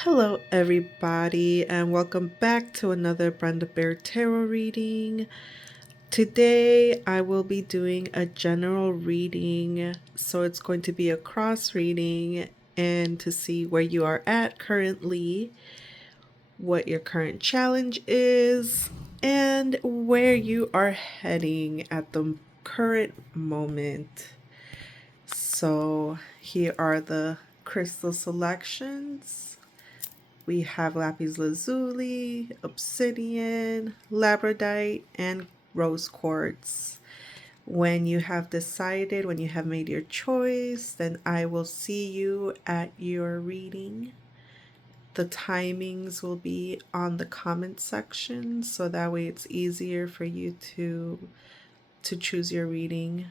Hello, everybody, and welcome back to another Brenda Bear Tarot reading. Today, I will be doing a general reading, so it's going to be a cross reading and to see where you are at currently, what your current challenge is, and where you are heading at the current moment. So, here are the crystal selections. We have lapis lazuli, obsidian, labradorite, and rose quartz. When you have decided, when you have made your choice, then I will see you at your reading. The timings will be on the comment section, so that way it's easier for you to choose your reading.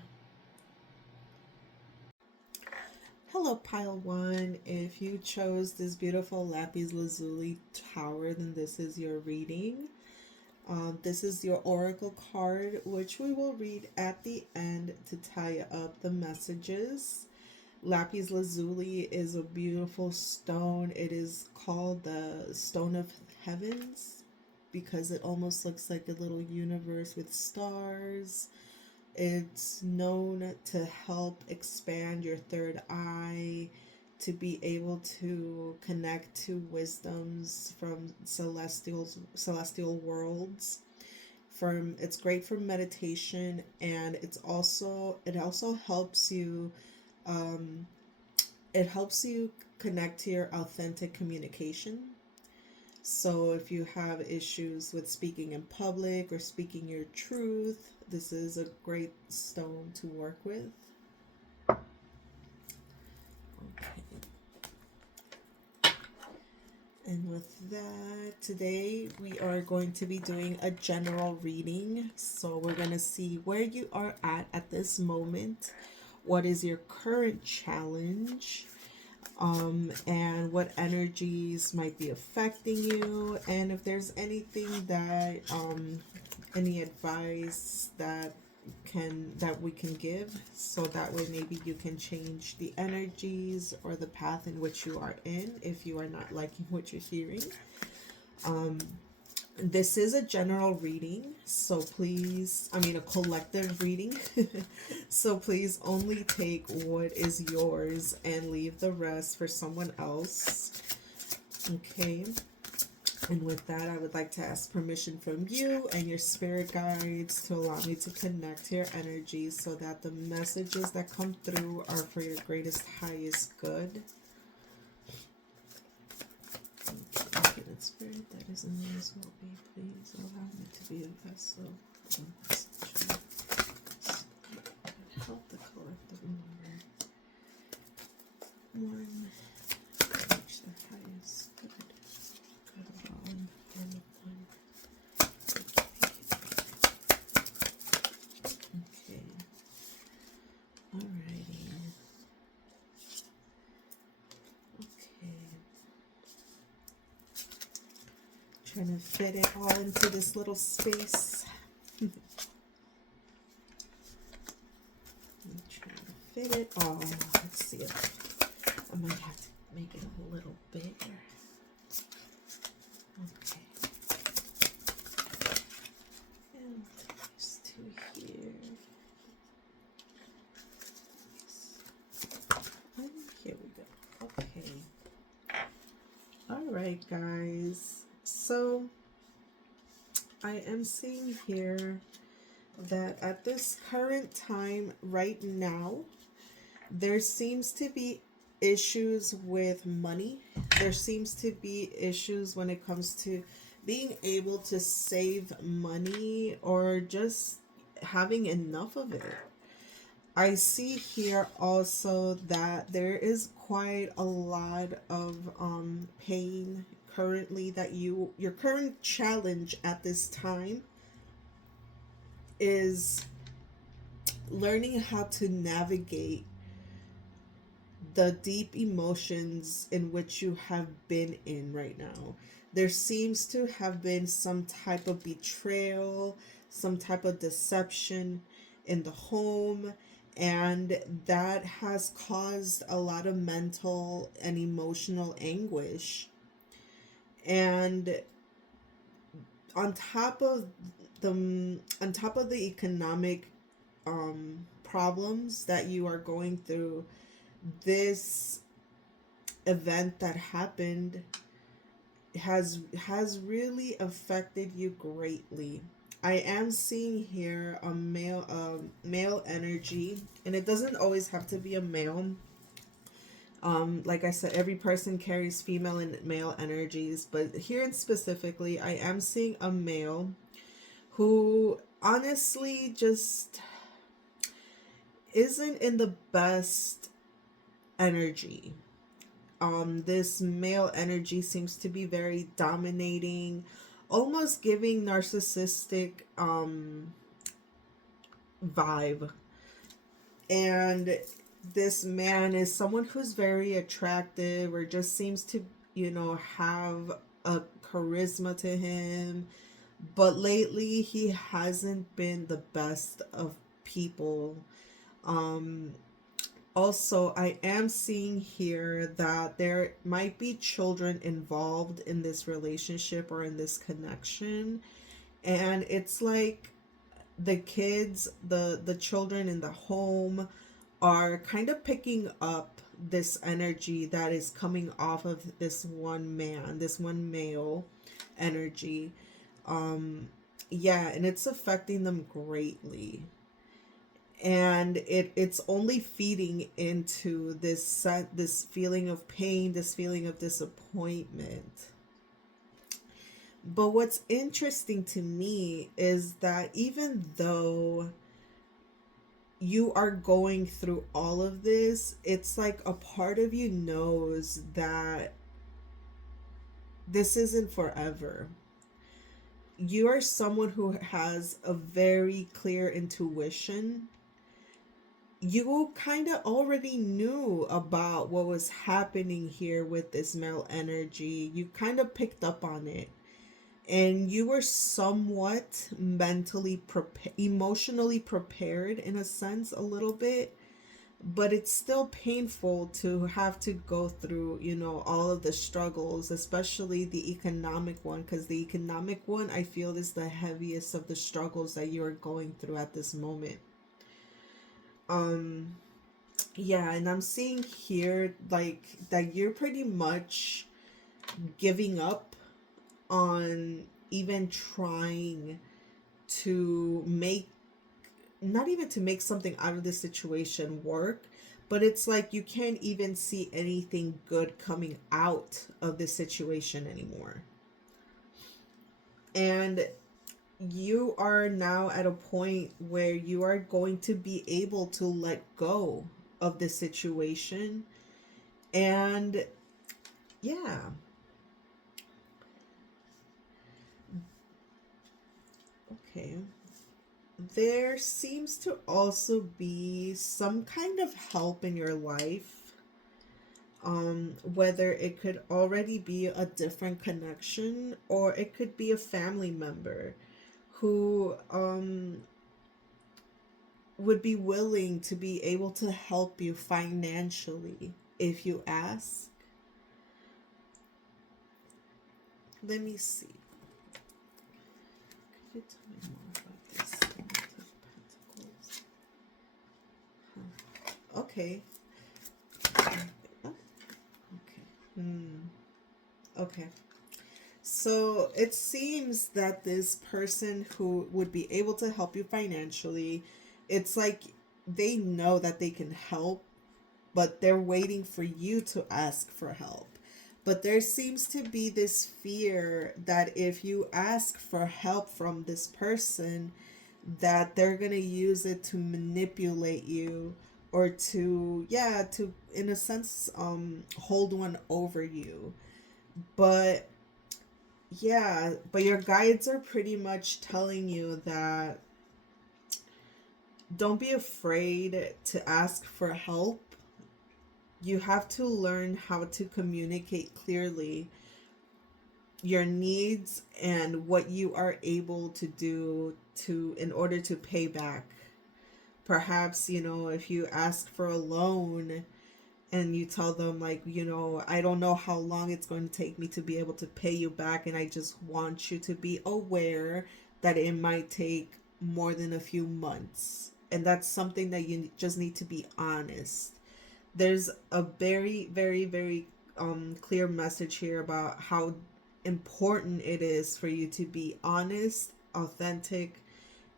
Hello, pile one. If you chose this beautiful lapis lazuli tower, then this is your reading. This is your oracle card, which we will read at the end to tie up the messages. Lapis lazuli is a beautiful stone. It is called the stone of heavens because it almost looks like a little universe with stars. It's known to help expand your third eye, to be able to connect to wisdoms from celestial worlds. It's great for meditation, and it also helps you um, it helps you connect to your authentic communication. So if you have issues with speaking in public or speaking your truth, this is a great stone to work with. Okay. And with that, today we are going to be doing a general reading. So we're going to see where you are at this moment. What is your current challenge? And what energies might be affecting you, and if there's anything that any advice that we can give, so that way maybe you can change the energies or the path in which you are in if you are not liking what you're hearing. This is a general reading, so please, a collective reading. So please only take what is yours and leave the rest for someone else. Okay. And with that, I would like to ask permission from you and your spirit guides to allow me to connect to your energies so that the messages that come through are for your greatest, highest good. Infinite spirit that is in me as will be, please allow me to be a vessel of a message. Help the collective number one reach the highest good of all and one. Okay. Alrighty. Okay. Trying to fit it all into this little space. I'm trying to fit it all. Let's see if I might have to make it a little bigger. Okay. And these two here. And here we go. Okay. Alright, guys. So I am seeing here that at this current time right now, there seems to be issues with money. There seems to be issues when it comes to being able to save money or just having enough of it. I see here also that there is quite a lot of pain currently, that your current challenge at this time is learning how to navigate the deep emotions in which you have been in right now. There seems to have been some type of betrayal, some type of deception in the home, and that has caused a lot of mental and emotional anguish. And on top of the economic problems that you are going through, this event that happened has really affected you greatly. I am seeing here a male energy, and it doesn't always have to be a male. Like I said, every person carries female and male energies, but here in specifically, I am seeing a male who honestly just isn't in the best energy. This male energy seems to be very dominating, almost giving narcissistic vibe. And this man is someone who's very attractive or just seems to, have a charisma to him. But lately, he hasn't been the best of people. Um, Also, I am seeing here that there might be children involved in this relationship or in this connection. And it's like the kids, the children in the home are kind of picking up this energy that is coming off of this one man, this one male energy. Um yeah, and it's affecting them greatly, and it's only feeding into this feeling of pain, this feeling of disappointment. But what's interesting to me is that even though you are going through all of this, it's like a part of you knows that this isn't forever. You are someone who has a very clear intuition. You kind of already knew about what was happening here with this male energy. You kind of picked up on it. And you were somewhat emotionally prepared in a sense, a little bit. But it's still painful to have to go through, all of the struggles, especially the economic one, because the economic one, I feel, is the heaviest of the struggles that you are going through at this moment. Um, Yeah, and I'm seeing here like that you're pretty much giving up on even trying to make, not even to make something out of this situation work, but it's like you can't even see anything good coming out of this situation anymore. And you are now at a point where you are going to be able to let go of this situation. And yeah, okay. There seems to also be some kind of help in your life. Whether it could already be a different connection or it could be a family member who would be willing to be able to help you financially if you ask. Let me see. Could you tell me more about this? Pentacles. Huh. Okay. Oh, okay. Okay. So it seems that this person who would be able to help you financially, it's like they know that they can help, but they're waiting for you to ask for help. But there seems to be this fear that if you ask for help from this person, that they're going to use it to manipulate you, or to, yeah, to in a sense hold one over you. But yeah, but your guides are pretty much telling you that don't be afraid to ask for help. You have to learn how to communicate clearly your needs and what you are able to do to in order to pay back. Perhaps, if you ask for a loan, and you tell them, like, I don't know how long it's going to take me to be able to pay you back, and I just want you to be aware that it might take more than a few months. And that's something that you just need to be honest. There's a very, very, very clear message here about how important it is for you to be honest, authentic,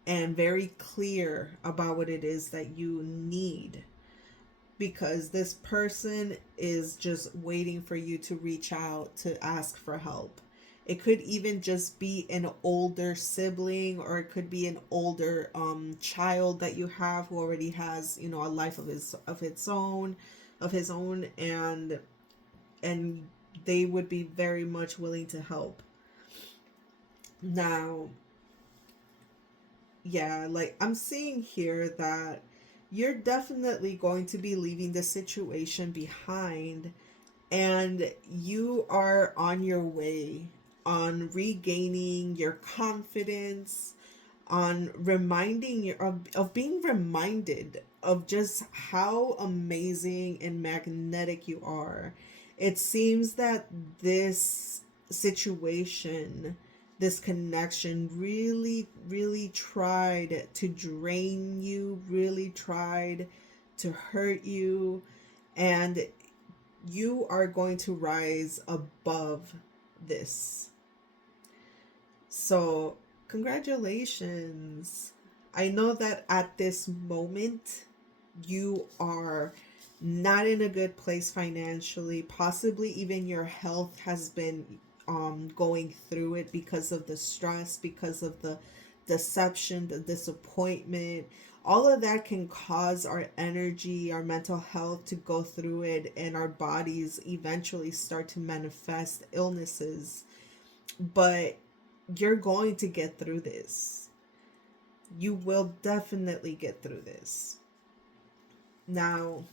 and very clear about what it is that you need, because this person is just waiting for you to reach out to ask for help. It could even just be an older sibling, or it could be an older child that you have who already has, a life of his own, and they would be very much willing to help. Now, yeah, like I'm seeing here that you're definitely going to be leaving the situation behind, and you are on your way on regaining your confidence, on reminding you of being reminded of just how amazing and magnetic you are. It seems that this situation, this connection really, really tried to drain you, really tried to hurt you, and you are going to rise above this. So, congratulations. I know that at this moment, you are not in a good place financially. Possibly even your health has been going through it because of the stress, because of the deception, the disappointment. All of that can cause our energy, our mental health to go through it, and our bodies eventually start to manifest illnesses. But you're going to get through this. You will definitely get through this. Now,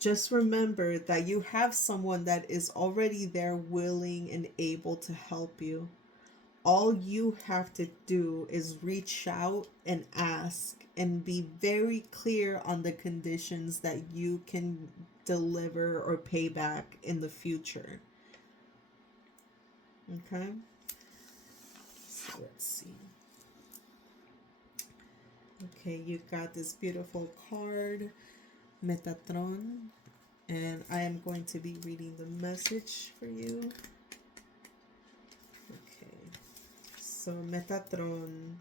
just remember that you have someone that is already there, willing and able to help you. All you have to do is reach out and ask, and be very clear on the conditions that you can deliver or pay back in the future. Okay? So let's see. Okay, you got this beautiful card, Metatron, and I am going to be reading the message for you. Okay, so Metatron.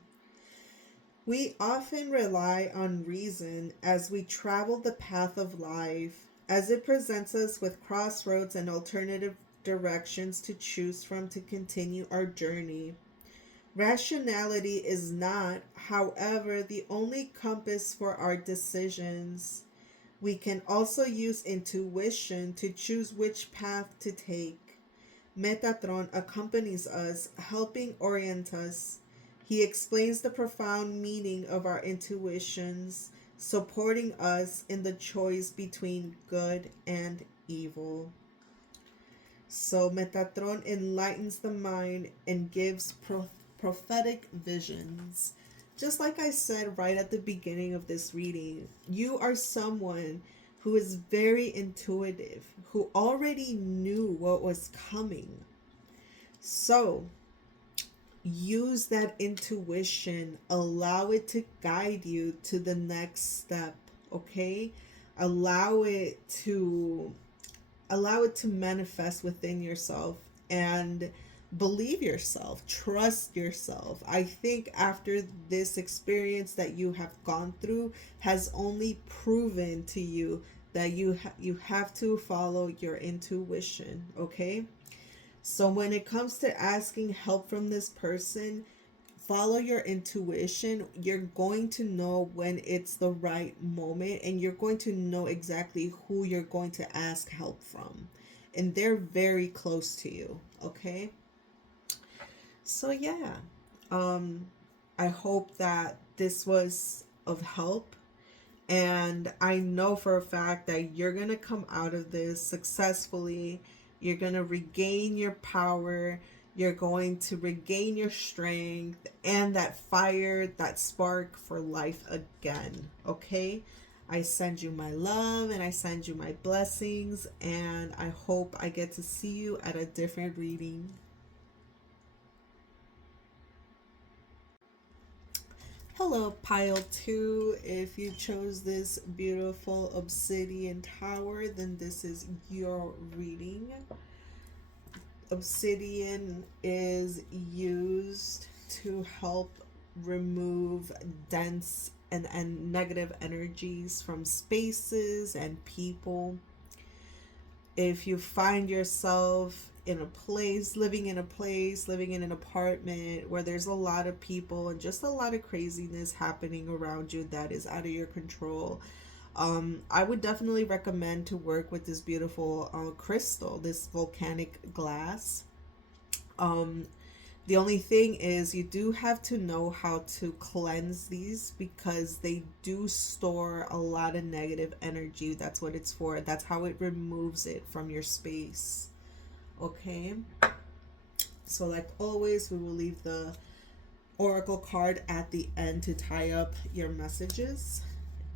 We often rely on reason as we travel the path of life, as it presents us with crossroads and alternative directions to choose from to continue our journey. Rationality is not, however, the only compass for our decisions. We can also use intuition to choose which path to take. Metatron accompanies us, helping orient us. He explains the profound meaning of our intuitions, supporting us in the choice between good and evil. So Metatron enlightens the mind and gives prophetic visions. Just like I said right at the beginning of this reading, you are someone who is very intuitive, who already knew what was coming. So use that intuition, allow it to guide you to the next step, okay? Allow it to manifest within yourself, and believe yourself, trust yourself. I think after this experience that you have gone through has only proven to you that you have to follow your intuition, okay? So when it comes to asking help from this person, follow your intuition. You're going to know when it's the right moment, and you're going to know exactly who you're going to ask help from. And they're very close to you, okay? So yeah, um I hope that this was of help, and I know for a fact that you're going to come out of this successfully. You're going to regain your power. You're going to regain your strength and that fire, that spark for life again. Okay? I send you my love and I send you my blessings, and I hope I get to see you at a different reading. Hello, pile 2. If you chose this beautiful obsidian tower, then this is your reading. Obsidian is used to help remove dense and negative energies from spaces and people. If you find yourself in a place, living in an apartment where there's a lot of people and just a lot of craziness happening around you that is out of your control, I would definitely recommend to work with this beautiful crystal, this volcanic glass. Um, the only thing is, you do have to know how to cleanse these because they do store a lot of negative energy. That's what it's for. That's how it removes it from your space. Okay? So, like always, we will leave the oracle card at the end to tie up your messages.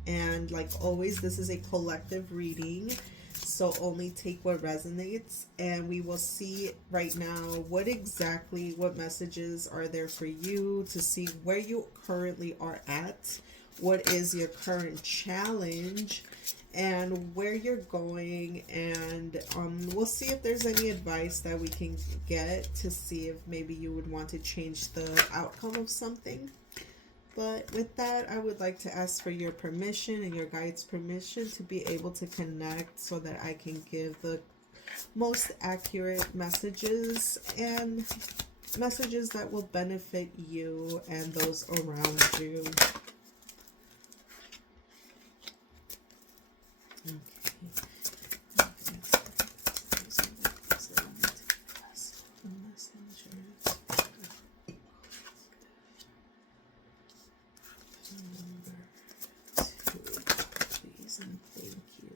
And like always, this is a collective reading, so only take what resonates. And we will see right now what messages are there for you, to see where you currently are at, what is your current challenge, and where you're going. And we'll see if there's any advice that we can get to see if maybe you would want to change the outcome of something. But with that, I would like to ask for your permission and your guide's permission to be able to connect so that I can give the most accurate messages, and messages that will benefit you and those around you. Okay. And thank you.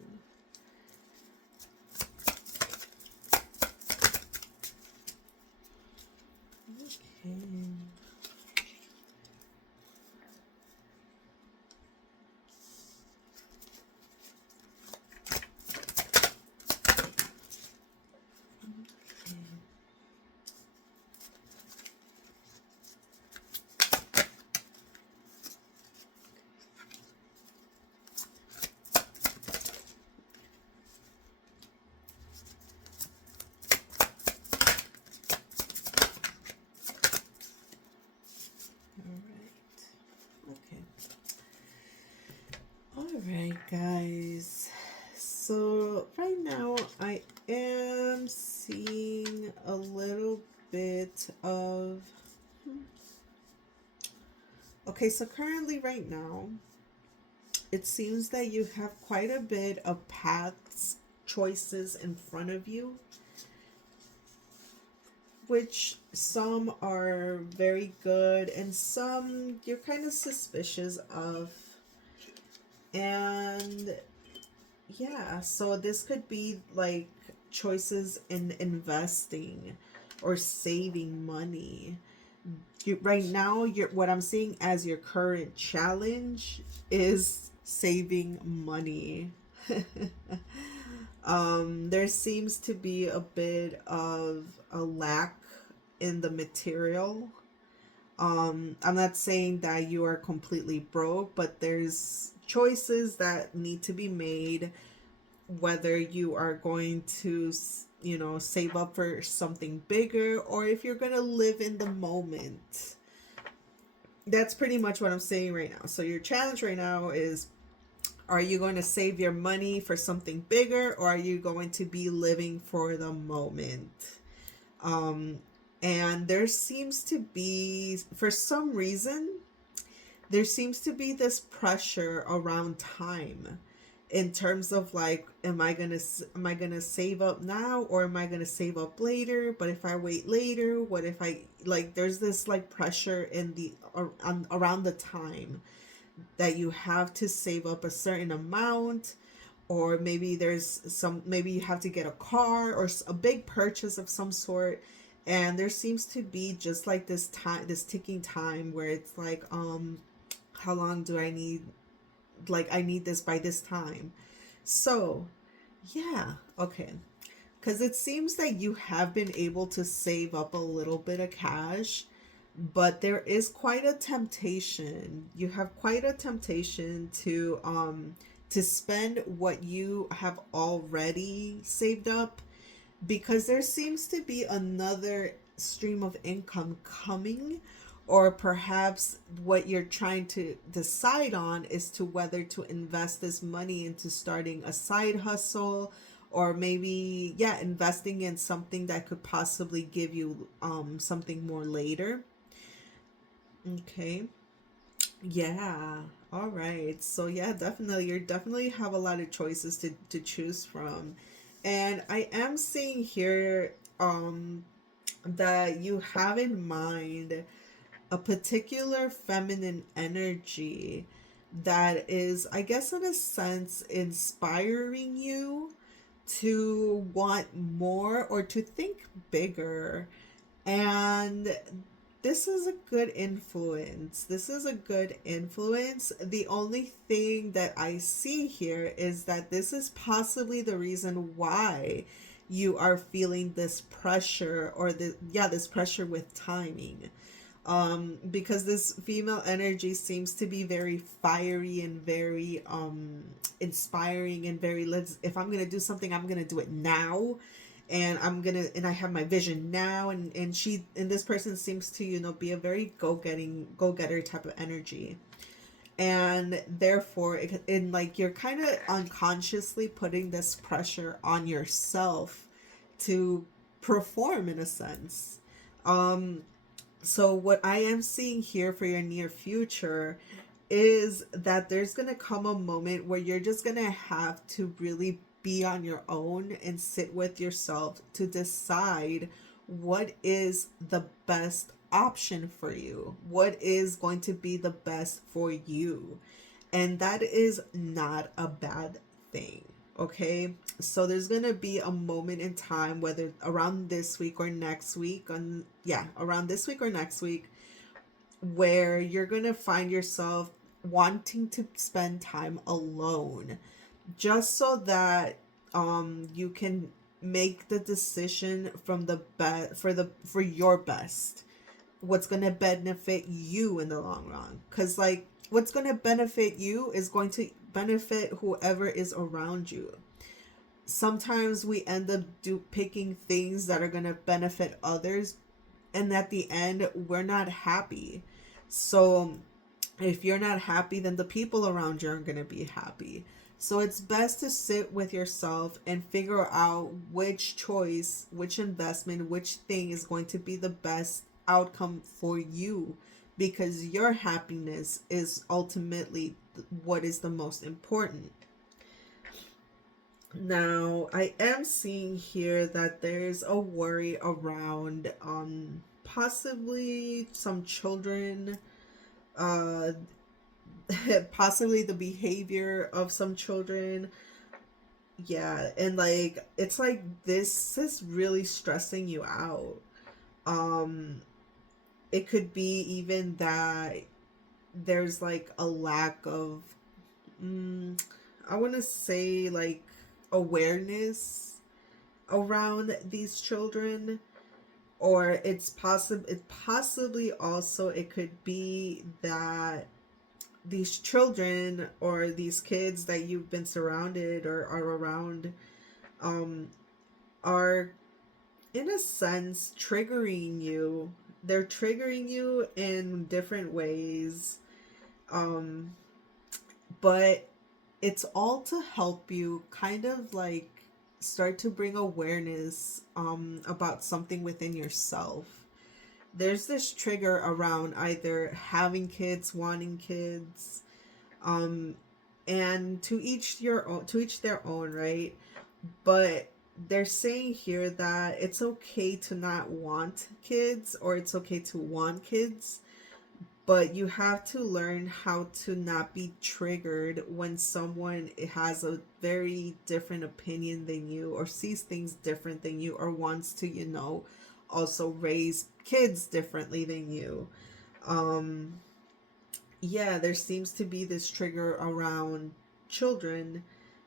Okay. Alright, guys. So, right now, I am seeing a little bit of. Okay, so currently, right now, it seems that you have quite a bit of paths, choices in front of you, which some are very good and some you're kind of suspicious of. And yeah, so this could be like choices in investing or saving money. Right now, what I'm seeing as your current challenge is saving money. There seems to be a bit of a lack in the material. I'm not saying that you are completely broke, but there's choices that need to be made, whether you are going to, save up for something bigger, or if you're going to live in the moment. That's pretty much what I'm saying right now. So your challenge right now is, are you going to save your money for something bigger, or are you going to be living for the moment? And there seems to be, for some reason, there seems to be this pressure around time, in terms of like, am I gonna save up now, or am I gonna save up later? But if I wait later, what if I, like, there's this like pressure in the around the time that you have to save up a certain amount, or maybe you have to get a car or a big purchase of some sort. And there seems to be just like this ticking time where it's like, how long do I need like I need this by this time. So, yeah, okay. Because it seems that you have been able to save up a little bit of cash, but there is quite a temptation. You have quite a temptation to spend what you have already saved up, because there seems to be another stream of income coming, or perhaps what you're trying to decide on is to whether to invest this money into starting a side hustle, or maybe, yeah, investing in something that could possibly give you something more later. Okay. Yeah. All right. So yeah, definitely you definitely have a lot of choices to choose from. And I am seeing here that you have in mind a particular feminine energy that is, I guess, in a sense, inspiring you to want more or to think bigger. And this is a good influence. This is a good influence. The only thing that I see here is that this is possibly the reason why you are feeling this pressure, or the yeah, this pressure with timing. Because this female energy seems to be very fiery and very inspiring, and very, let's, if I'm gonna do something, I'm gonna do it now, and I have my vision now. And she and this person seems to, be a very go getter type of energy. And therefore, in like, you're kind of unconsciously putting this pressure on yourself to perform, in a sense. So what I am seeing here for your near future is that there's going to come a moment where you're just going to have to really be on your own and sit with yourself to decide what is the best option for you, what is going to be the best for you. And that is not a bad thing. Okay, so there's gonna be a moment in time, whether around this week or next week, around this week or next week, where you're gonna find yourself wanting to spend time alone, just so that you can make the decision from the best, for your best, what's going to benefit you in the long run. Because, like, what's going to benefit you is going to benefit whoever is around you. Sometimes we end up picking things that are going to benefit others, and at the end we're not happy. So if you're not happy, then the people around you aren't going to be happy. So it's best to sit with yourself and figure out which choice, which investment, which thing is going to be the best outcome for you, because your happiness is ultimately what is the most important. Now, I am seeing here that there's a worry around possibly some children, uh possibly the behavior of some children. Yeah, and like, it's like this is really stressing you out. um it could be even that there's like a lack of, mm, I want to say, like, awareness around these children. Or it possibly also, it could be that these children or these kids that you've been surrounded or are around, um, are, in a sense, triggering you. They're triggering you in different ways. Um, but it's all to help you kind of like start to bring awareness about something within yourself. There's this trigger around either having kids, wanting kids, um and to each their own, right? But they're saying here that it's okay to not want kids, or it's okay to want kids, but you have to learn how to not be triggered when someone has a very different opinion than you, or sees things different than you, or wants to, also raise kids differently than you. um yeah, there seems to be this trigger around children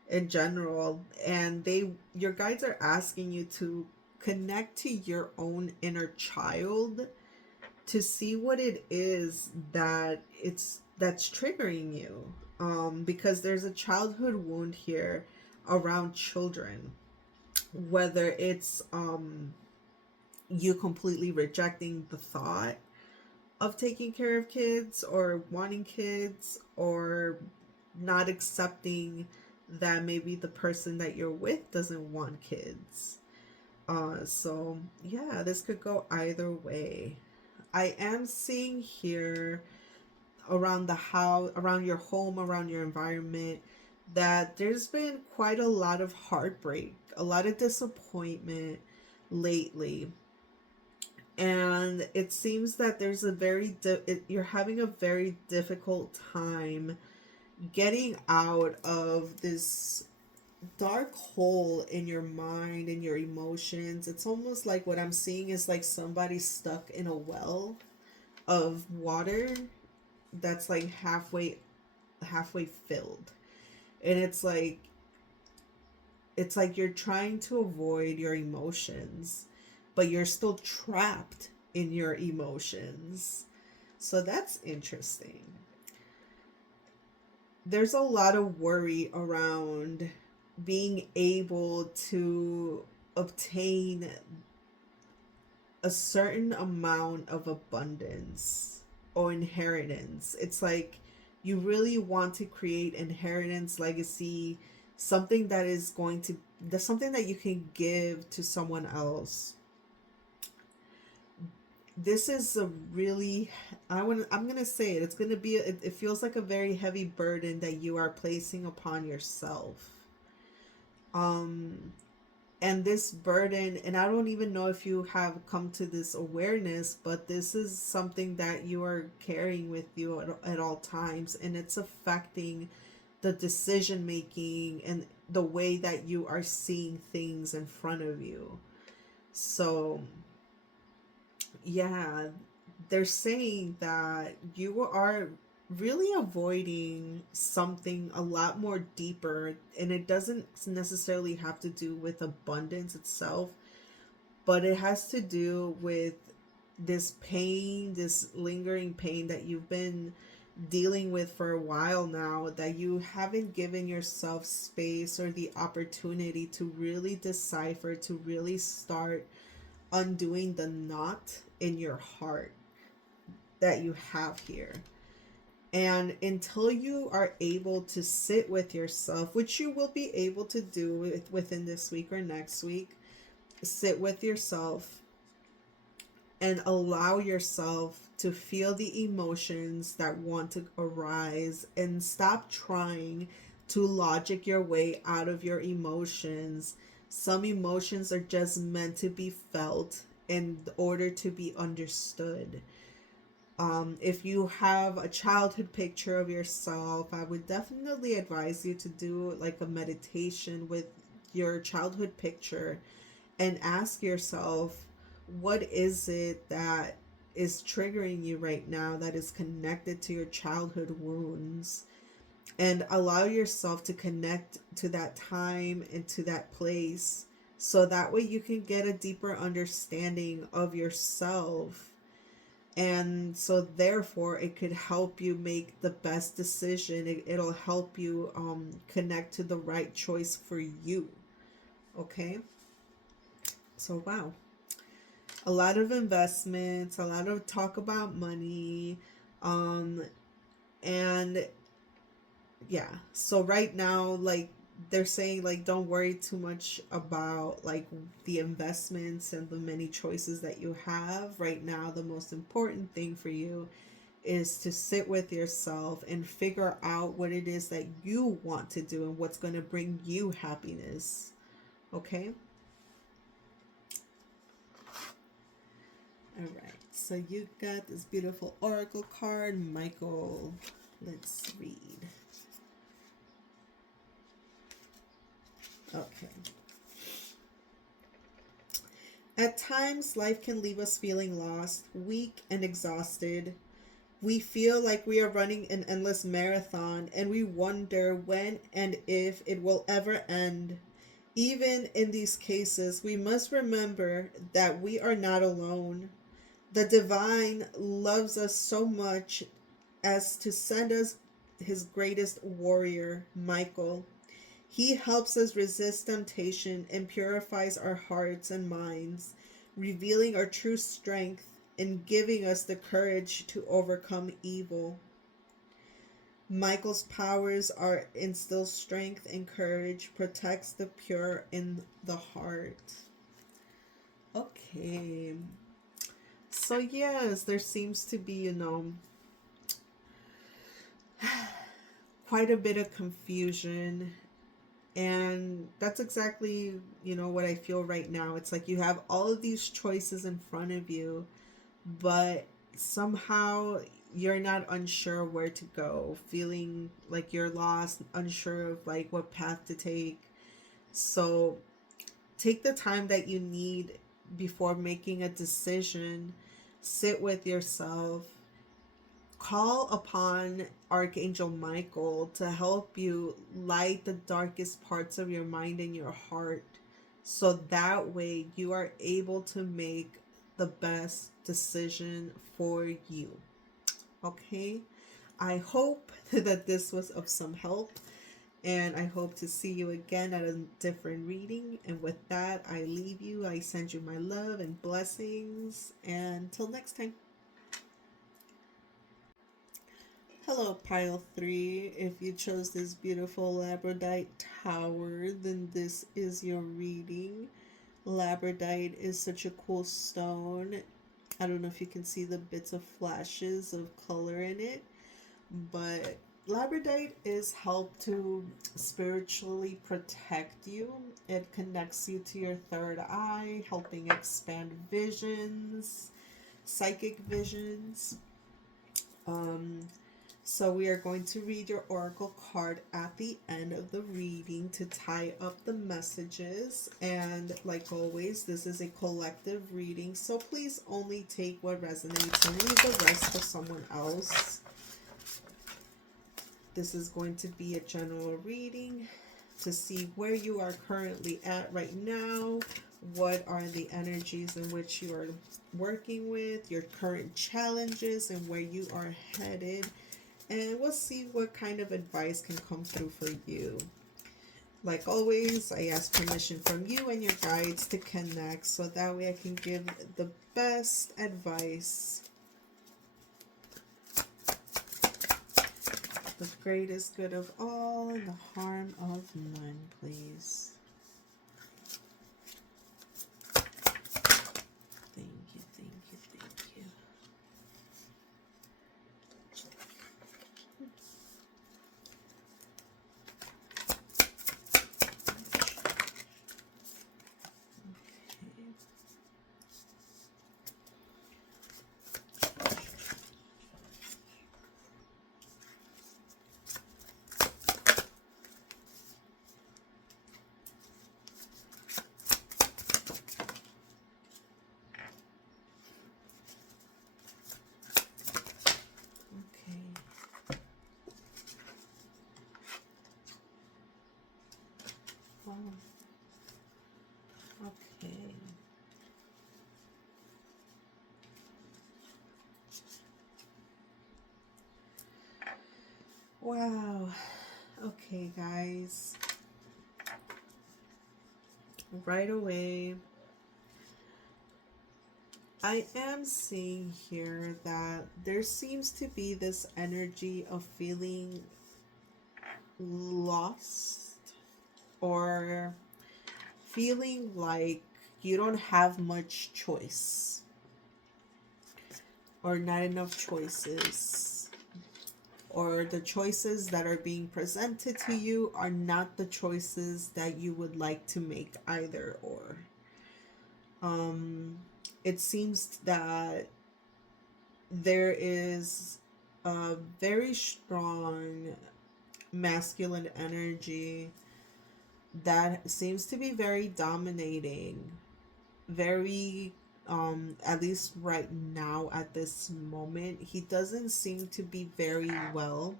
in general, and your guides are asking you to connect to your own inner child to see what it is that's triggering you, because there's a childhood wound here around children, whether it's you completely rejecting the thought of taking care of kids or wanting kids, or not accepting that maybe the person that you're with doesn't want kids. So yeah, this could go either way. I am seeing here around the house, around your home, around your environment, that there's been quite a lot of heartbreak, a lot of disappointment lately. And it seems that there's you're having a very difficult time getting out of this dark hole in your mind and your emotions. It's almost like what I'm seeing is like somebody stuck in a well of water that's like halfway filled. And it's like you're trying to avoid your emotions, but you're still trapped in your emotions. So that's interesting. There's a lot of worry around being able to obtain a certain amount of abundance or inheritance. It's like you really want to create inheritance, legacy, something that is going to that's something that you can give to someone else. This is a really, I'm going to say it. It's going to be it feels like a very heavy burden that you are placing upon yourself. Um and this burden, and I don't even know if you have come to this awareness, but this is something that you are carrying with you at all times, and it's affecting the decision making and the way that you are seeing things in front of you. So yeah, they're saying that you are really avoiding something a lot more deeper, and it doesn't necessarily have to do with abundance itself, but it has to do with this pain, this lingering pain that you've been dealing with for a while now, that you haven't given yourself space or the opportunity to really decipher, to really start undoing the knot in your heart that you have here. And until you are able to sit with yourself, which you will be able to do within this week or next week, sit with yourself and allow yourself to feel the emotions that want to arise, and stop trying to logic your way out of your emotions. Some emotions are just meant to be felt in order to be understood. If you have a childhood picture of yourself, I would definitely advise you to do like a meditation with your childhood picture and ask yourself, what is it that is triggering you right now that is connected to your childhood wounds? And allow yourself to connect to that time and to that place, so that way you can get a deeper understanding of yourself, and so therefore it could help you make the best decision. It'll help you connect to the right choice for you. Okay, so wow, a lot of investments, a lot of talk about money, um and yeah, so right now, like, they're saying like don't worry too much about like the investments and the many choices that you have right now. The most important thing for you is to sit with yourself and figure out what it is that you want to do and what's going to bring you happiness. Okay? All right. So you got this beautiful oracle card, Michael. Let's read. Okay. At times, life can leave us feeling lost, weak, and exhausted. We feel like we are running an endless marathon and we wonder when and if it will ever end. Even in these cases, we must remember that we are not alone. The divine loves us so much as to send us his greatest warrior, Michael. He helps us resist temptation and purifies our hearts and minds, revealing our true strength and giving us the courage to overcome evil. Michael's powers are instill strength and courage, protects the pure in the heart. Okay. So yes, there seems to be, quite a bit of confusion. And that's exactly, what I feel right now. It's like you have all of these choices in front of you, but somehow you're not unsure where to go, feeling like you're lost, unsure of like what path to take. So take the time that you need before making a decision. Sit with yourself. Call upon Archangel Michael to help you light the darkest parts of your mind and your heart, so that way you are able to make the best decision for you. Okay? I hope that this was of some help, and I hope to see you again at a different reading. And with that, I leave you. I send you my love and blessings. And until next time. Hello, Pile 3. If you chose this beautiful labradorite tower, then this is your reading. Labradorite is such a cool stone. I don't know if you can see the bits of flashes of color in it, but labradorite is help to spiritually protect you. It connects you to your third eye, helping expand visions, psychic visions. Um, So we are going to read your oracle card at the end of the reading to tie up the messages. And like always, this is a collective reading, so please only take what resonates and leave the rest for someone else. This is going to be a general reading to see where you are currently at right now. What are the energies in which you are working with, your current challenges, and where you are headed. And we'll see what kind of advice can come through for you. Like always, I ask permission from you and your guides to connect so that way I can give the best advice. The greatest good of all and the harm of none, please. Thank you, thank you, thank you. Okay. Wow. Okay, guys. Right away, I am seeing here that there seems to be this energy of feeling lost or feeling like you don't have much choice or not enough choices, or the choices that are being presented to you are not the choices that you would like to make either. Or it seems that there is a very strong masculine energy that seems to be very dominating, very At least right now at this moment, he doesn't seem to be very well.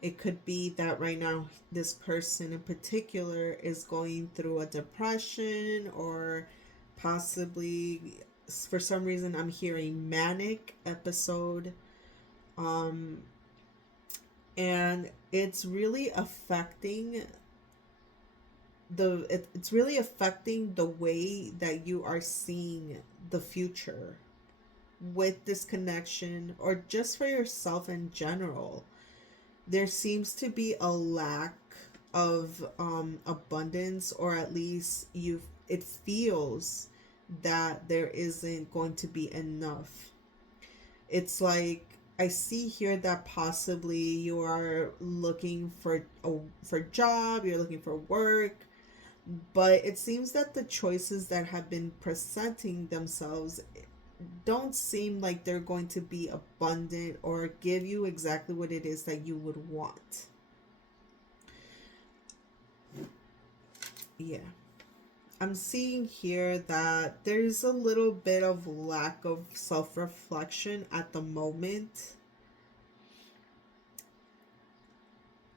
It could be that right now this person in particular is going through a depression, or possibly for some reason I'm hearing manic episode. Um and it's really affecting the way that you are seeing the future with this connection, or just for yourself in general. There seems to be a lack of abundance, or at least it feels that there isn't going to be enough. It's like I see here that possibly you are looking for job, you're looking for work, but it seems that the choices that have been presenting themselves don't seem like they're going to be abundant or give you exactly what it is that you would want. Yeah. I'm seeing here that there's a little bit of lack of self reflection at the moment.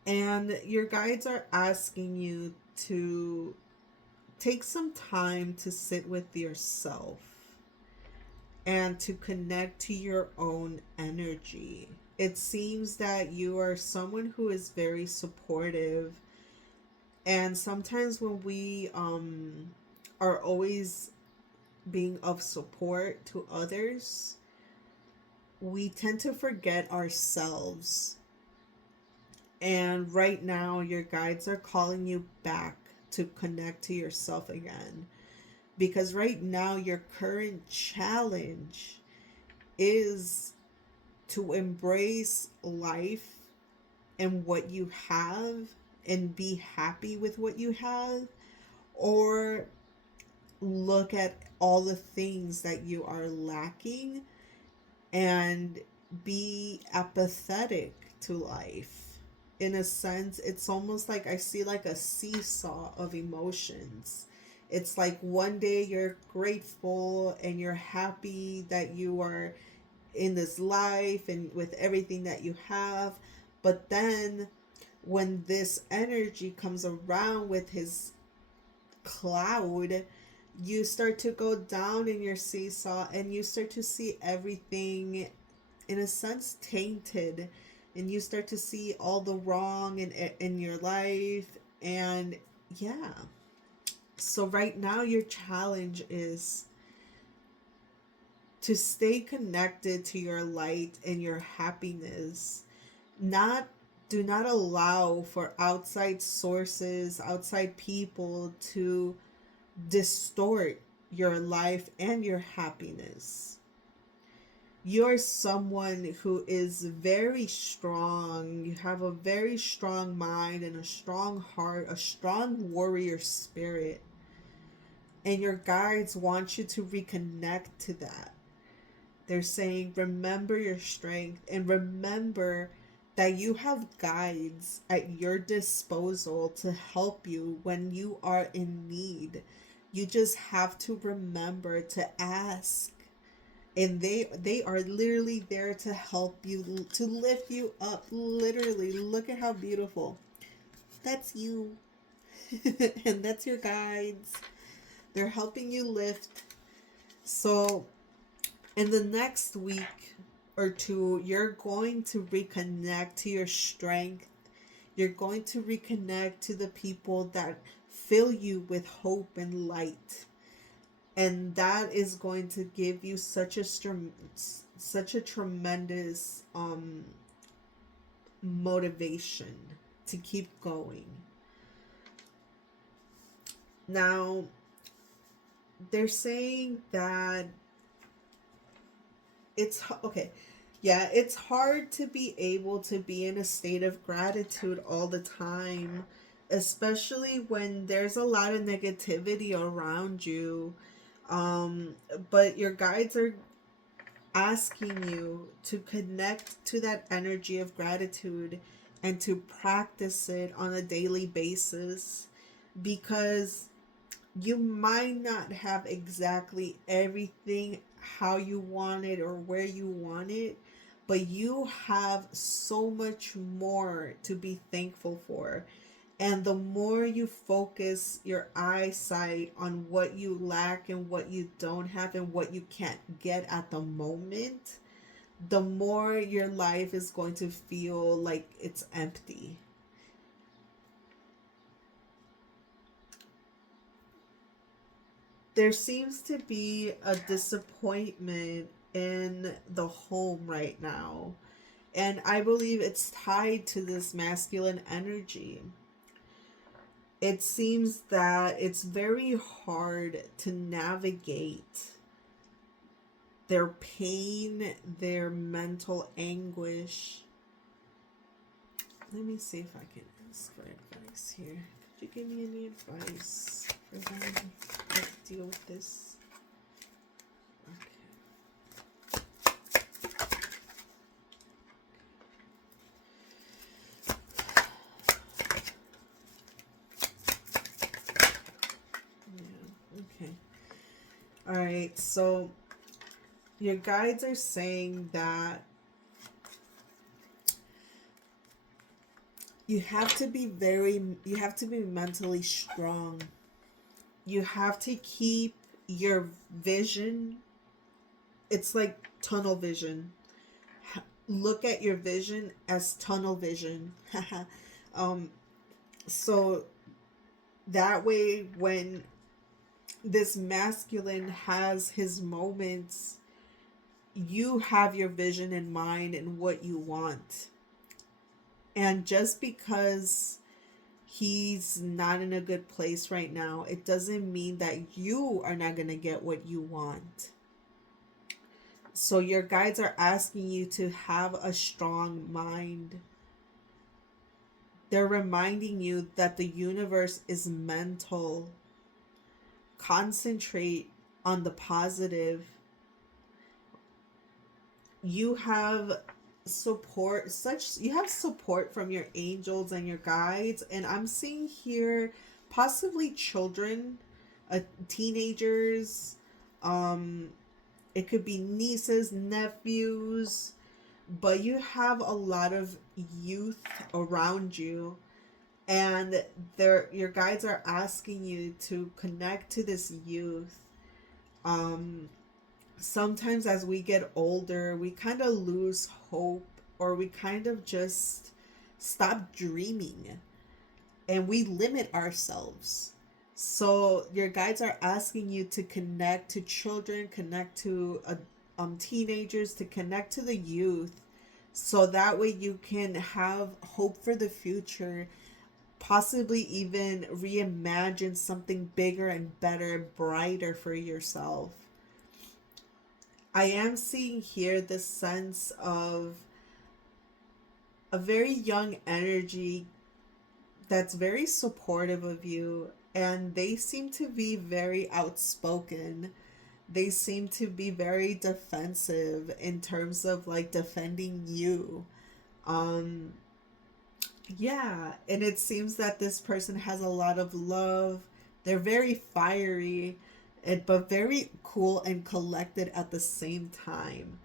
And your guides are asking you to take some time to sit with yourself and to connect to your own energy. It seems that you are someone who is very supportive, and sometimes when we are always being of support to others, we tend to forget ourselves. And right now your guides are calling you back to connect to yourself again, because right now your current challenge is to embrace life and what you have and be happy with what you have, or look at all the things that you are lacking and be apathetic to life. In a sense, it's almost like I see like a seesaw of emotions. It's like one day you're grateful and you're happy that you are in this life and with everything that you have. But then when this energy comes around with his cloud, you start to go down in your seesaw and you start to see everything in a sense tainted, and you start to see all the wrong in your life. And yeah, so right now your challenge is to stay connected to your light and your happiness. Not Do not allow for outside sources, outside people to distort your life and your happiness. You're someone who is very strong. You have a very strong mind and a strong heart, a strong warrior spirit. And your guides want you to reconnect to that. They're saying, remember your strength and remember that you have guides at your disposal to help you when you are in need. You just have to remember to ask. And they are literally there to help you, to lift you up. Literally, look at how beautiful. That's you. And that's your guides. They're helping you lift. So in the next week or two, you're going to reconnect to your strength. You're going to reconnect to the people that fill you with hope and light. And that is going to give you such a tremendous motivation to keep going. Now, they're saying that it's okay. Yeah, it's hard to be able to be in a state of gratitude all the time, especially when there's a lot of negativity around you. Um, but your guides are asking you to connect to that energy of gratitude and to practice it on a daily basis, because You might not have exactly everything how you want it or where you want it, but you have so much more to be thankful for. And the more you focus your eyesight on what you lack and what you don't have and what you can't get at the moment, the more your life is going to feel like it's empty. There seems to be a disappointment in the home right now. And I believe it's tied to this masculine energy. It seems that it's very hard to navigate their pain, their mental anguish. Let me see if I can ask for advice here. Could you give me any advice for them to deal with this? Okay. All right. So your guides are saying that you have to be mentally strong. You have to keep your vision. It's like tunnel vision. Look at your vision as tunnel vision. um, so that way, when this masculine has his moments, you have your vision in mind and what you want. And just because he's not in a good place right now, it doesn't mean that you are not going to get what you want. So your guides are asking you to have a strong mind. They're reminding you that the universe is mental. Concentrate on the positive. You have you have support from your angels and your guides, and I'm seeing here possibly children, teenagers, um it could be nieces, nephews, but you have a lot of youth around you, and your guides are asking you to connect to this youth. um Sometimes as we get older, we kind of lose hope, or we kind of just stop dreaming and we limit ourselves. So your guides are asking you to connect to children, connect to teenagers, to connect to the youth, so that way you can have hope for the future, possibly even reimagine something bigger and better, brighter for yourself. I am seeing here the sense of a very young energy that's very supportive of you, and they seem to be very outspoken. They seem to be very defensive in terms of like defending you. Um yeah, and it seems that this person has a lot of love. They're very fiery, but very cool and collected at the same time.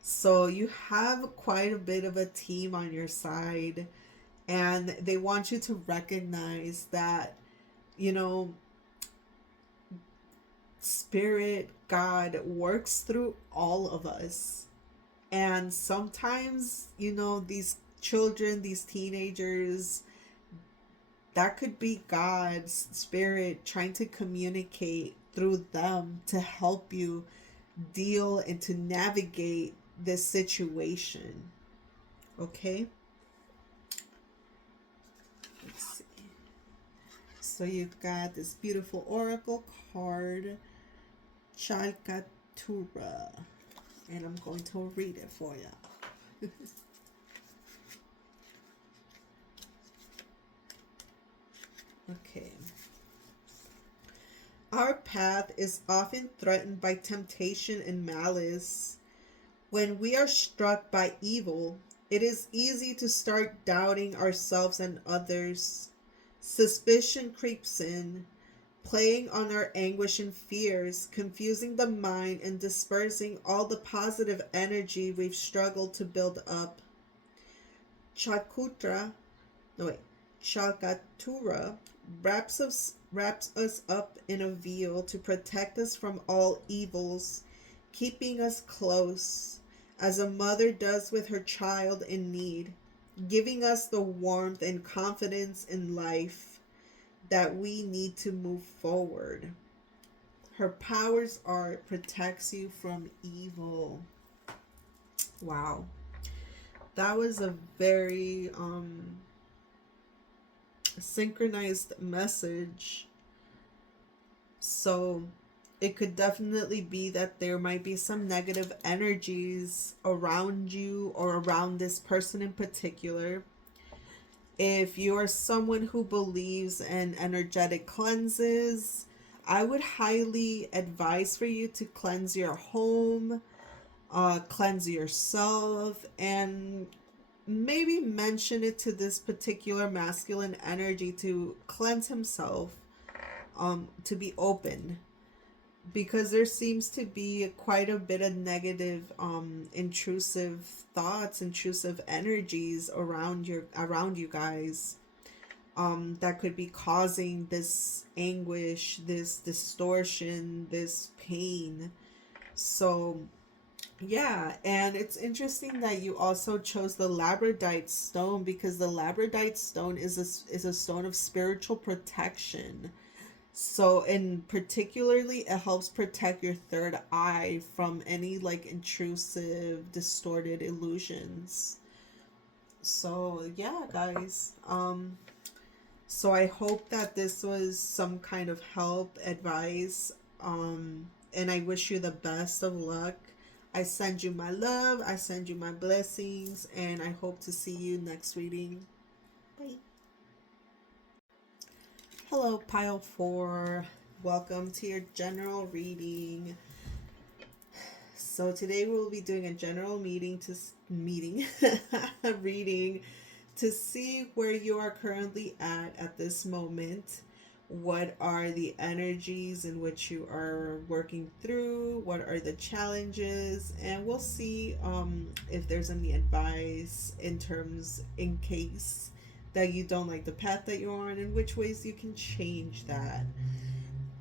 So you have quite a bit of a team on your side, and they want you to recognize that, you know, Spirit, God works through all of us. And sometimes, these children, these teenagers, that could be God's Spirit trying to communicate through them to help you deal and to navigate this situation. Okay? Let's see. So you've got this beautiful oracle card, Chalkatura, and I'm going to read it for you. Okay. Our path is often threatened by temptation and malice. When we are struck by evil, it is easy to start doubting ourselves and others. Suspicion creeps in. playing on our anguish and fears, confusing the mind and dispersing all the positive energy we've struggled to build up. Chakutra, no wait, Chakatura wraps us up in a veil to protect us from all evils, keeping us close, as a mother does with her child in need, giving us the warmth and confidence in life that we need to move forward. Her powers are it protects you from evil. Wow. That was a very synchronized message. So it could definitely be that there might be some negative energies around you or around this person in particular. If you are someone who believes in energetic cleanses, I would highly advise for you to cleanse your home, cleanse yourself, and maybe mention it to this particular masculine energy to cleanse himself, to be open, because there seems to be quite a bit of negative, intrusive thoughts, intrusive energies around you guys, that could be causing this anguish, this distortion, this pain. So yeah, and it's interesting that you also chose the labradorite stone, because the labradorite stone is a stone of spiritual protection. So, and particularly, it helps protect your third eye from any like intrusive, distorted illusions. So, yeah, guys. So I hope that this was some kind of help, advice, and I wish you the best of luck. I send you my love, I send you my blessings, and I hope to see you next reading. Bye. Hello, Pile 4. Welcome to your general reading. So today we'll be doing a general reading to see where you are currently at this moment. What are the energies in which you are working through? What are the challenges? And we'll see if there's any advice in case that you don't like the path that you're on, and which ways you can change that.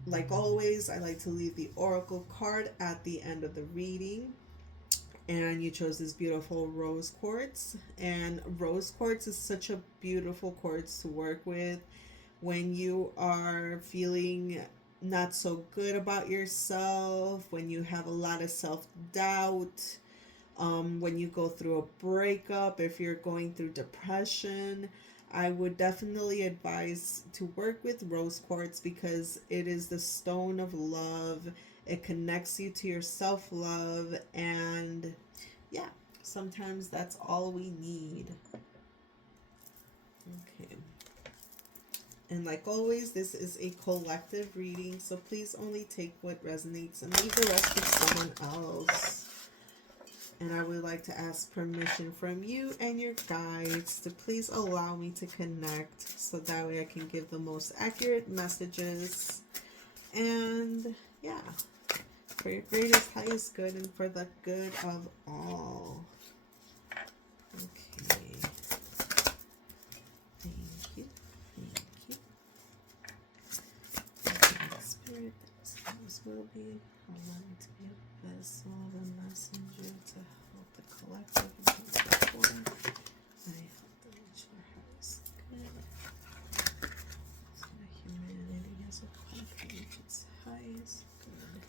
Like always, I like to leave the oracle card at the end of the reading. And you chose this beautiful rose quartz. And rose quartz is such a beautiful quartz to work with when you are feeling not so good about yourself, when you have a lot of self doubt, when you go through a breakup, if you're going through depression. I would definitely advise to work with rose quartz because it is the stone of love. It connects you to your self love, and yeah, sometimes that's all we need. Okay. And like always, this is a collective reading, so please only take what resonates and leave the rest with someone else. And I would like to ask permission from you and your guides to please allow me to connect so that way I can give the most accurate messages. And yeah, for your greatest, highest good and for the good of all. Okay. Thank you. Thank you. Okay, Spirit, this will be allow me to be a vessel, a messenger to help the collective and help the poor. I help them reach their highest good. So that humanity as a whole can reach its highest good.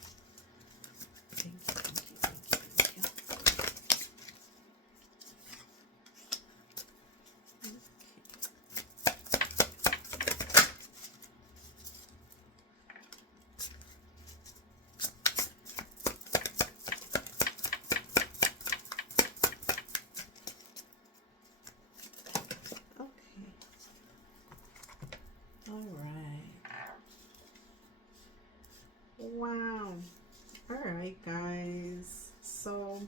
Thank you, thank you, thank you, thank you. Wow. Alright, guys. So,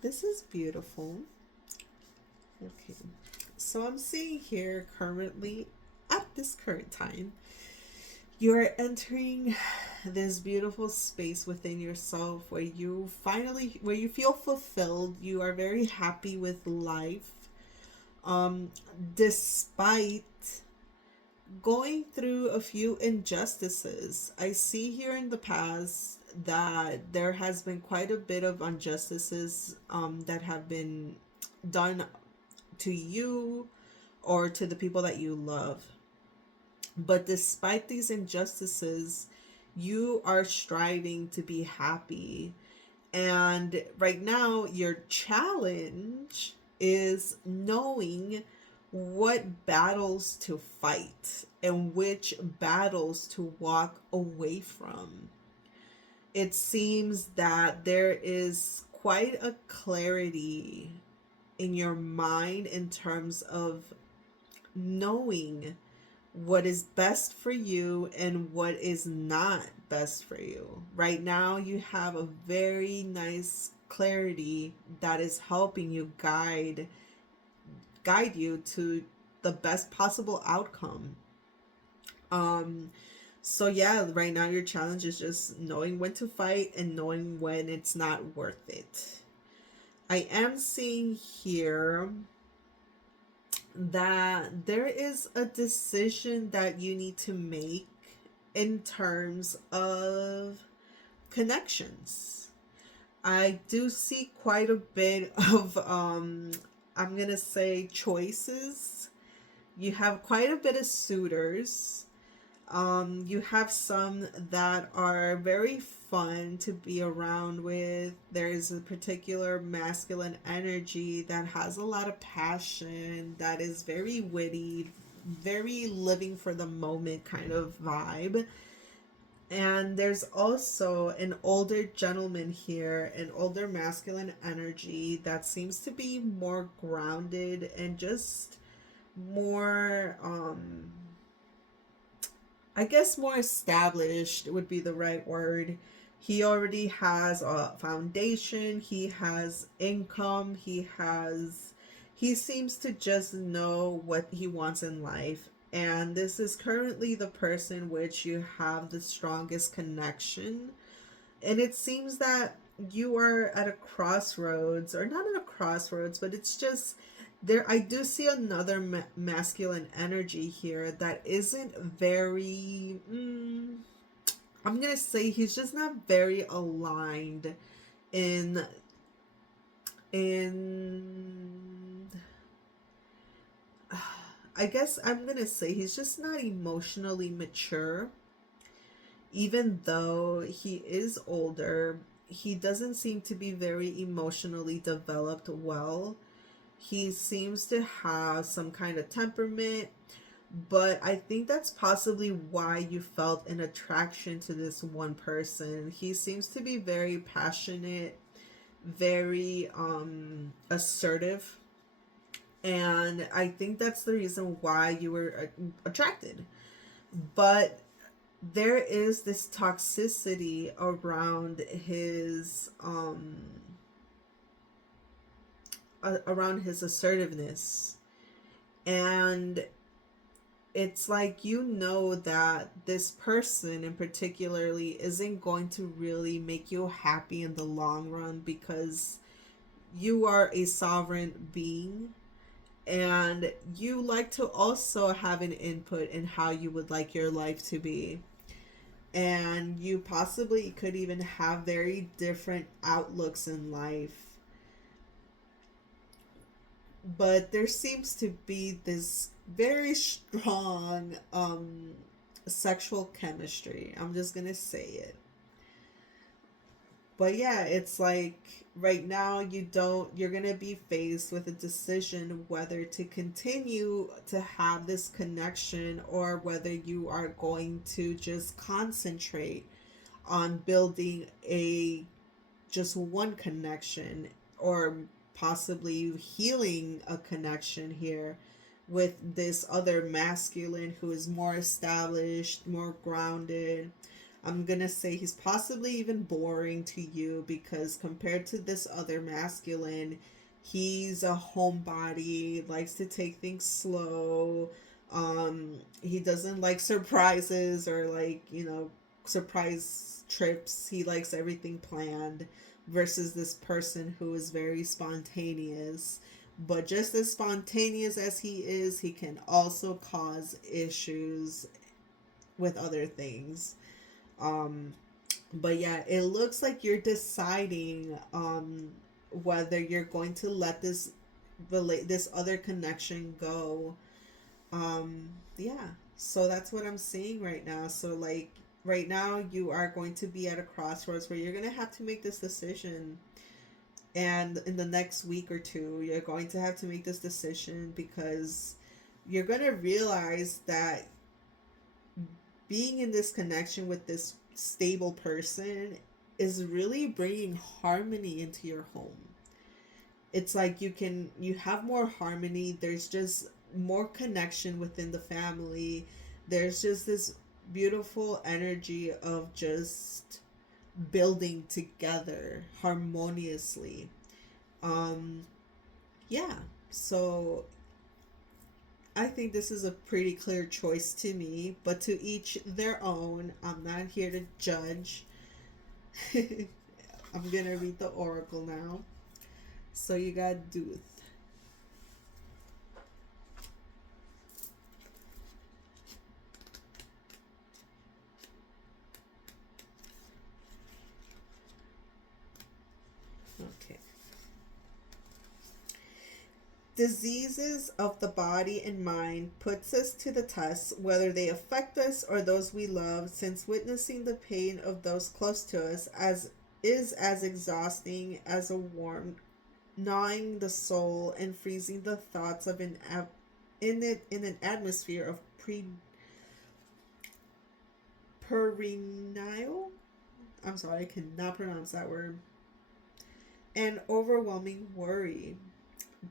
this is beautiful. Okay. So I'm seeing here currently, at this current time, you're entering this beautiful space within yourself where where you feel fulfilled. You are very happy with life. Um, Despite going through a few injustices. I see here in the past that there has been quite a bit of injustices that have been done to you or to the people that you love. But despite these injustices, you are striving to be happy. And right now, your challenge is knowing what battles to fight and which battles to walk away from. It seems that there is quite a clarity in your mind in terms of knowing what is best for you and what is not best for you. Right now, you have a very nice clarity that is helping you guide you to the best possible outcome. Um so yeah, right now your challenge is just knowing when to fight and knowing when it's not worth it. I am seeing here that there is a decision that you need to make in terms of connections. I do see quite a bit of I'm going to say choices. You have quite a bit of suitors. You have some that are very fun to be around with. There is a particular masculine energy that has a lot of passion, that is very witty, very living for the moment kind of vibe. And there's also an older gentleman here, an older masculine energy that seems to be more grounded and just more I guess more established would be the right word. He already has a foundation, he has income, he seems to just know what he wants in life. And this is currently the person which you have the strongest connection. And it seems that you are at a crossroads, or not at a crossroads, but it's just there. I do see another masculine energy here that isn't very I'm gonna say he's just not very aligned in in I guess I'm gonna say he's just not emotionally mature. Even though he is older, he doesn't seem to be very emotionally developed well. He seems to have some kind of temperament, but I think that's possibly why you felt an attraction to this one person. He seems to be very passionate, very assertive, and I think that's the reason why you were attracted. But there is this toxicity around his assertiveness, and it's like you know that this person in particularly isn't going to really make you happy in the long run, because you are a sovereign being and you like to also have an input in how you would like your life to be, and you possibly could even have very different outlooks in life. But there seems to be this very strong sexual chemistry. I'm just gonna say it. But yeah, it's like right now you're gonna be faced with a decision whether to continue to have this connection or whether you are going to just concentrate on building a just one connection, or possibly healing a connection here with this other masculine who is more established, more grounded. I'm gonna say he's possibly even boring to you, because compared to this other masculine, He's a homebody, likes to take things slow. He doesn't like surprises or like, surprise trips. He likes everything planned versus this person who is very spontaneous. But just as spontaneous as he is, he can also cause issues with other things. Um, but yeah, it looks like you're deciding whether you're going to let this other connection go. Yeah. So that's what I'm seeing right now. So like right now you are going to be at a crossroads where you're going to have to make this decision. And in the next week or two, you're going to have to make this decision because you're going to realize that being in this connection with this stable person is really bringing harmony into your home. It's like you have more harmony. There's just more connection within the family. There's just this beautiful energy of just building together harmoniously. um yeah, so I think this is a pretty clear choice to me, but to each their own. I'm not here to judge. I'm gonna read the oracle now. So you got Duth. Okay. Diseases of the body and mind puts us to the test whether they affect us or those we love, since witnessing the pain of those close to us as is as exhausting as a warm gnawing the soul and freezing the thoughts of in an atmosphere of perineal. I'm sorry, I cannot pronounce that word. And overwhelming worry.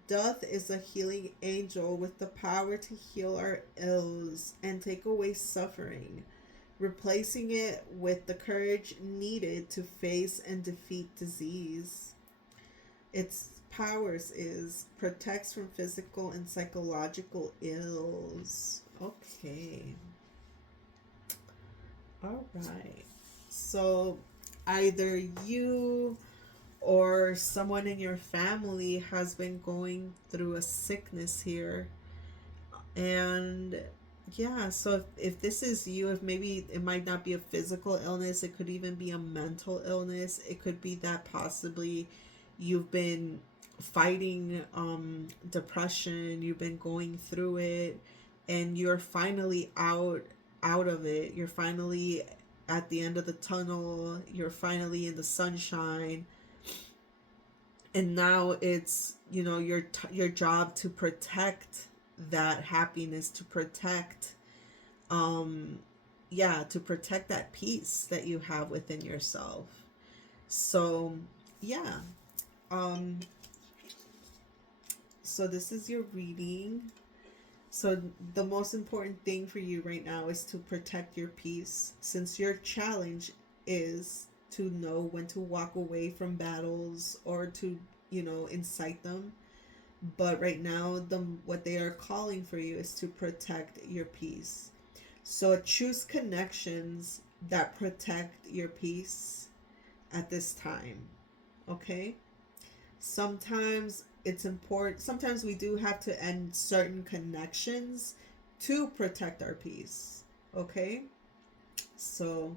Death is a healing angel with the power to heal our ills and take away suffering, replacing it with the courage needed to face and defeat disease. Its powers is protects from physical and psychological ills. Okay. All right. So either you or someone in your family has been going through a sickness here. And yeah, so if this is you, if maybe it might not be a physical illness, it could even be a mental illness. It could be that possibly you've been fighting depression, you've been going through it, and you're finally out of it. You're finally at the end of the tunnel. You're finally in the sunshine, and now it's your job to protect that happiness, to protect um to protect that peace that you have within yourself. So yeah, um so this is your reading. So the most important thing for you right now is to protect your peace, since your challenge is to know when to walk away from battles or to incite them. But right now, what they are calling for you is to protect your peace. So choose connections that protect your peace at this time. Okay? Sometimes it's important. Sometimes we do have to end certain connections to protect our peace. Okay? So,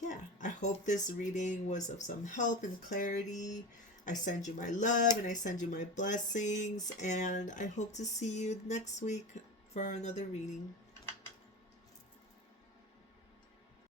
yeah, I hope this reading was of some help and clarity. I send you my love and I send you my blessings, and I hope to see you next week for another reading.